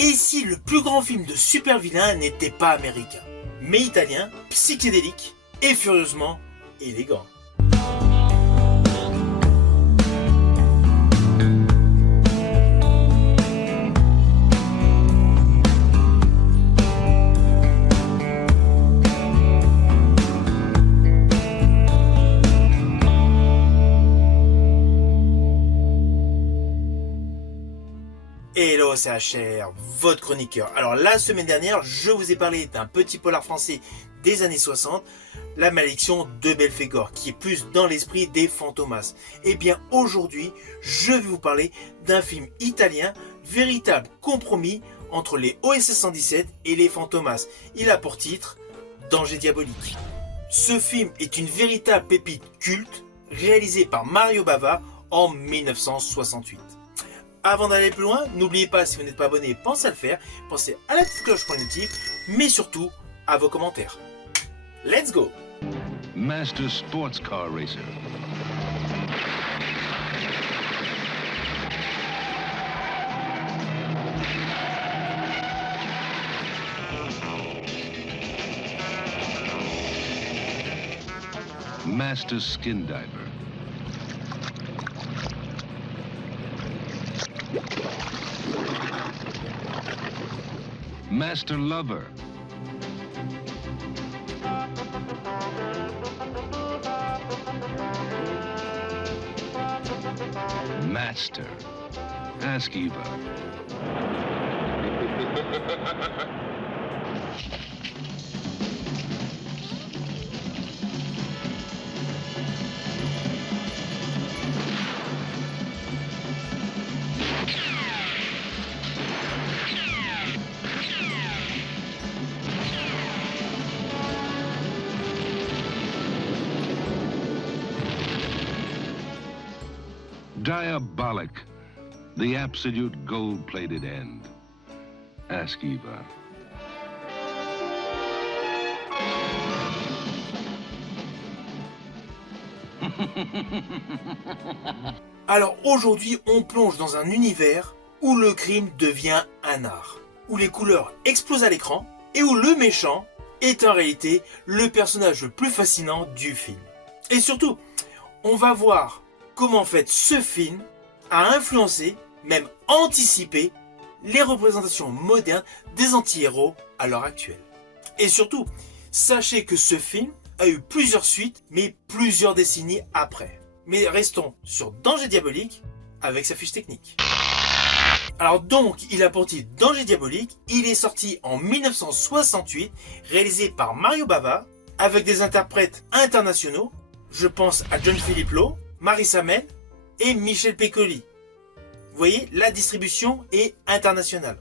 Et si le plus grand film de super-vilain n'était pas américain, mais italien, psychédélique et furieusement élégant? Hello, c'est HR, votre chroniqueur. Alors la semaine dernière, je vous ai parlé d'un petit polar français des années 60, La Malédiction de Belphégor, qui est plus dans l'esprit des Fantomas. Et bien aujourd'hui, je vais vous parler d'un film italien, véritable compromis entre les OSS 117 et les Fantomas. Il a pour titre Danger diabolique. Ce film est une véritable pépite culte, réalisée par Mario Bava en 1968. Avant d'aller plus loin, n'oubliez pas, si vous n'êtes pas abonné, pensez à le faire, pensez à la petite cloche pour les notifs, mais surtout à vos commentaires. Let's go! Master Sports Car Racer. Master Skin Diver. Master Lover. Master. Ask Eva. Diabolic, the absolute gold-plated end. Ask Eva. Alors aujourd'hui, on plonge dans un univers où le crime devient un art, où les couleurs explosent à l'écran et où le méchant est en réalité le personnage le plus fascinant du film. Et surtout, on va voir comment en fait ce film a influencé, même anticipé, les représentations modernes des anti-héros à l'heure actuelle. Et surtout, sachez que ce film a eu plusieurs suites, mais plusieurs décennies après. Mais restons sur Danger diabolique avec sa fiche technique. Alors donc, il a pour titre Danger diabolique, il est sorti en 1968, réalisé par Mario Bava, avec des interprètes internationaux, je pense à John Philippe Lowe, Marisa Mel et Michel Piccoli. Vous voyez, la distribution est internationale.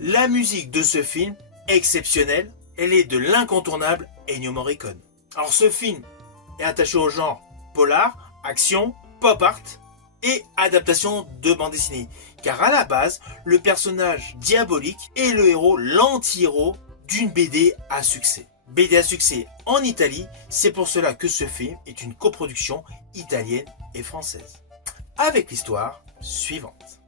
La musique de ce film, exceptionnelle, elle est de l'incontournable Ennio Morricone. Alors ce film est attaché au genre polar, action, pop art et adaptation de bande dessinée. Car à la base, le personnage diabolique est le héros, l'anti-héros d'une BD à succès. BD à succès en Italie, c'est pour cela que ce film est une coproduction italienne et française. Avec l'histoire suivante.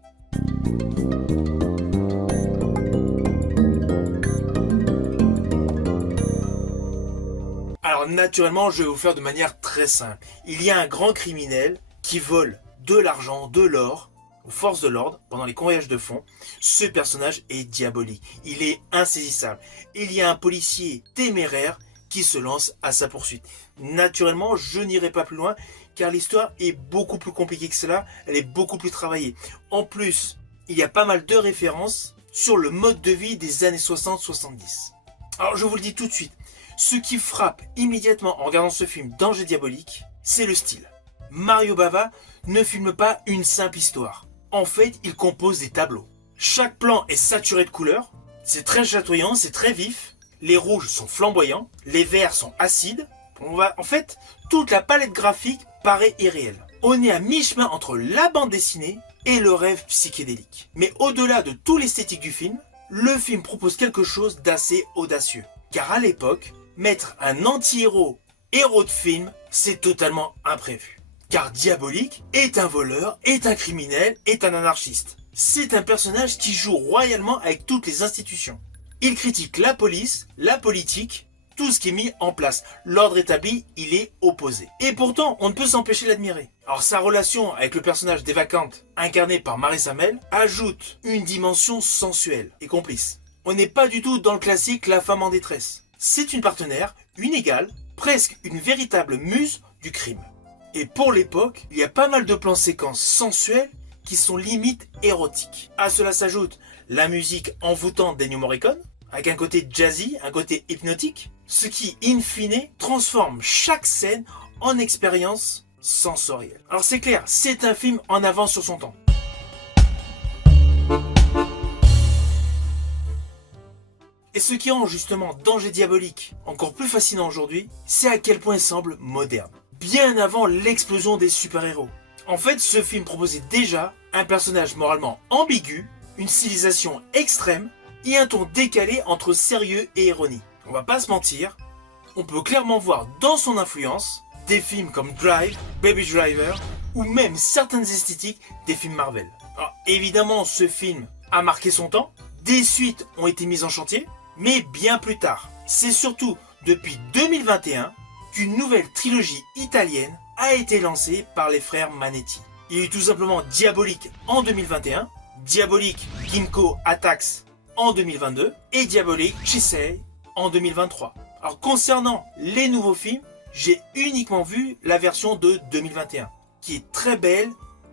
Alors naturellement, je vais vous faire de manière très simple. Il y a un grand criminel qui vole de l'argent, de l'or, aux forces de l'ordre, pendant les convoyages de fonds. Ce personnage est diabolique. Il est insaisissable. Il y a un policier téméraire qui se lance à sa poursuite. Naturellement, je n'irai pas plus loin, car l'histoire est beaucoup plus compliquée que cela. Elle est beaucoup plus travaillée. En plus, il y a pas mal de références sur le mode de vie des années 60-70. Alors, je vous le dis tout de suite. Ce qui frappe immédiatement en regardant ce film Danger diabolique, c'est le style. Mario Bava ne filme pas une simple histoire. En fait, il compose des tableaux. Chaque plan est saturé de couleurs, c'est très chatoyant, c'est très vif. Les rouges sont flamboyants, les verts sont acides. En fait, toute la palette graphique paraît irréelle. On est à mi-chemin entre la bande dessinée et le rêve psychédélique. Mais au-delà de tout l'esthétique du film, le film propose quelque chose d'assez audacieux. Car à l'époque, mettre un anti-héros héros de film, c'est totalement imprévu. Car Diabolique est un voleur, est un criminel, est un anarchiste. C'est un personnage qui joue royalement avec toutes les institutions. Il critique la police, la politique, tout ce qui est mis en place. L'ordre établi, il est opposé. Et pourtant, on ne peut s'empêcher de l'admirer. Alors sa relation avec le personnage d'Eva Kant, incarné par Marisa Mel, ajoute une dimension sensuelle et complice. On n'est pas du tout dans le classique la femme en détresse. C'est une partenaire, une égale, presque une véritable muse du crime. Et pour l'époque, il y a pas mal de plans séquences sensuels qui sont limite érotiques. À cela s'ajoute la musique envoûtante d'Ennio Morricone, avec un côté jazzy, un côté hypnotique, ce qui, in fine, transforme chaque scène en expérience sensorielle. Alors c'est clair, c'est un film en avance sur son temps. Et ce qui rend justement Danger diabolique encore plus fascinant aujourd'hui, c'est à quel point il semble moderne. Bien avant l'explosion des super-héros. En fait, ce film proposait déjà un personnage moralement ambigu, une stylisation extrême et un ton décalé entre sérieux et ironie. On va pas se mentir, on peut clairement voir dans son influence des films comme Drive, Baby Driver ou même certaines esthétiques des films Marvel. Alors évidemment, ce film a marqué son temps, des suites ont été mises en chantier, mais bien plus tard. C'est surtout depuis 2021 qu'une nouvelle trilogie italienne a été lancée par les frères Manetti. Il y a eu tout simplement Diabolique en 2021, Diabolique Ginko Attacks en 2022 et Diabolique Chisei en 2023. Alors concernant les nouveaux films, j'ai uniquement vu la version de 2021 qui est très belle,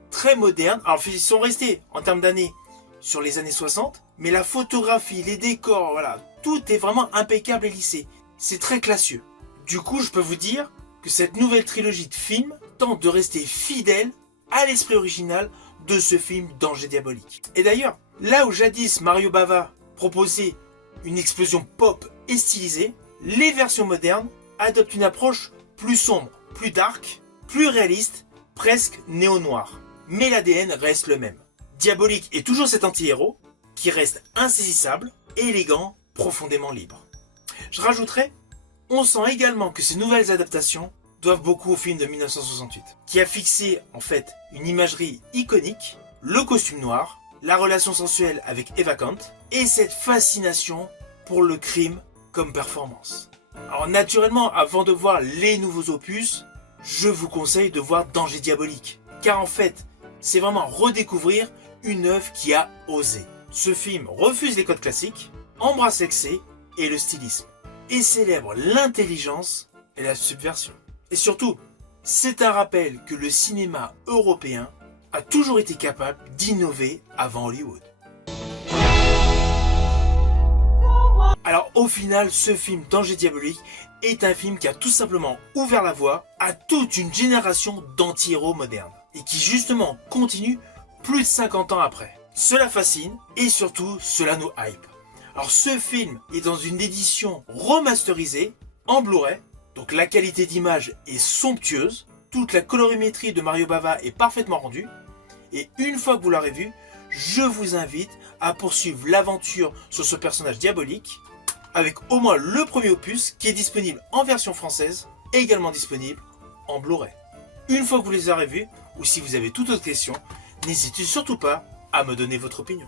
très moderne. Alors ils sont restés en termes d'années sur les années 60, mais la photographie, les décors, voilà, tout est vraiment impeccable et lissé. C'est très classieux. Du coup, je peux vous dire que cette nouvelle trilogie de films tente de rester fidèle à l'esprit original de ce film Danger diabolique. Et d'ailleurs, là où jadis Mario Bava proposait une explosion pop et stylisée, les versions modernes adoptent une approche plus sombre, plus dark, plus réaliste, presque néo-noir. Mais l'ADN reste le même. Diabolique est toujours cet anti-héros qui reste insaisissable, élégant, profondément libre. Je rajouterais, on sent également que ces nouvelles adaptations doivent beaucoup au film de 1968, qui a fixé en fait une imagerie iconique, le costume noir, la relation sensuelle avec Eva Kant et cette fascination pour le crime comme performance. Alors naturellement, avant de voir les nouveaux opus, je vous conseille de voir Danger diabolique, car en fait, c'est vraiment redécouvrir une œuvre qui a osé. Ce film refuse les codes classiques, embrasse l'excès et le stylisme, et célèbre l'intelligence et la subversion. Et surtout, c'est un rappel que le cinéma européen a toujours été capable d'innover avant Hollywood. Alors au final, ce film Danger diabolique est un film qui a tout simplement ouvert la voie à toute une génération d'anti-héros modernes, et qui justement continue plus de 50 ans après. Cela fascine, et surtout, cela nous hype. Alors ce film est dans une édition remasterisée en Blu-ray, donc la qualité d'image est somptueuse, toute la colorimétrie de Mario Bava est parfaitement rendue, et une fois que vous l'aurez vu, je vous invite à poursuivre l'aventure sur ce personnage diabolique, avec au moins le premier opus qui est disponible en version française, et également disponible en Blu-ray. Une fois que vous les aurez vus, ou si vous avez toute autre question, n'hésitez surtout pas à me donner votre opinion.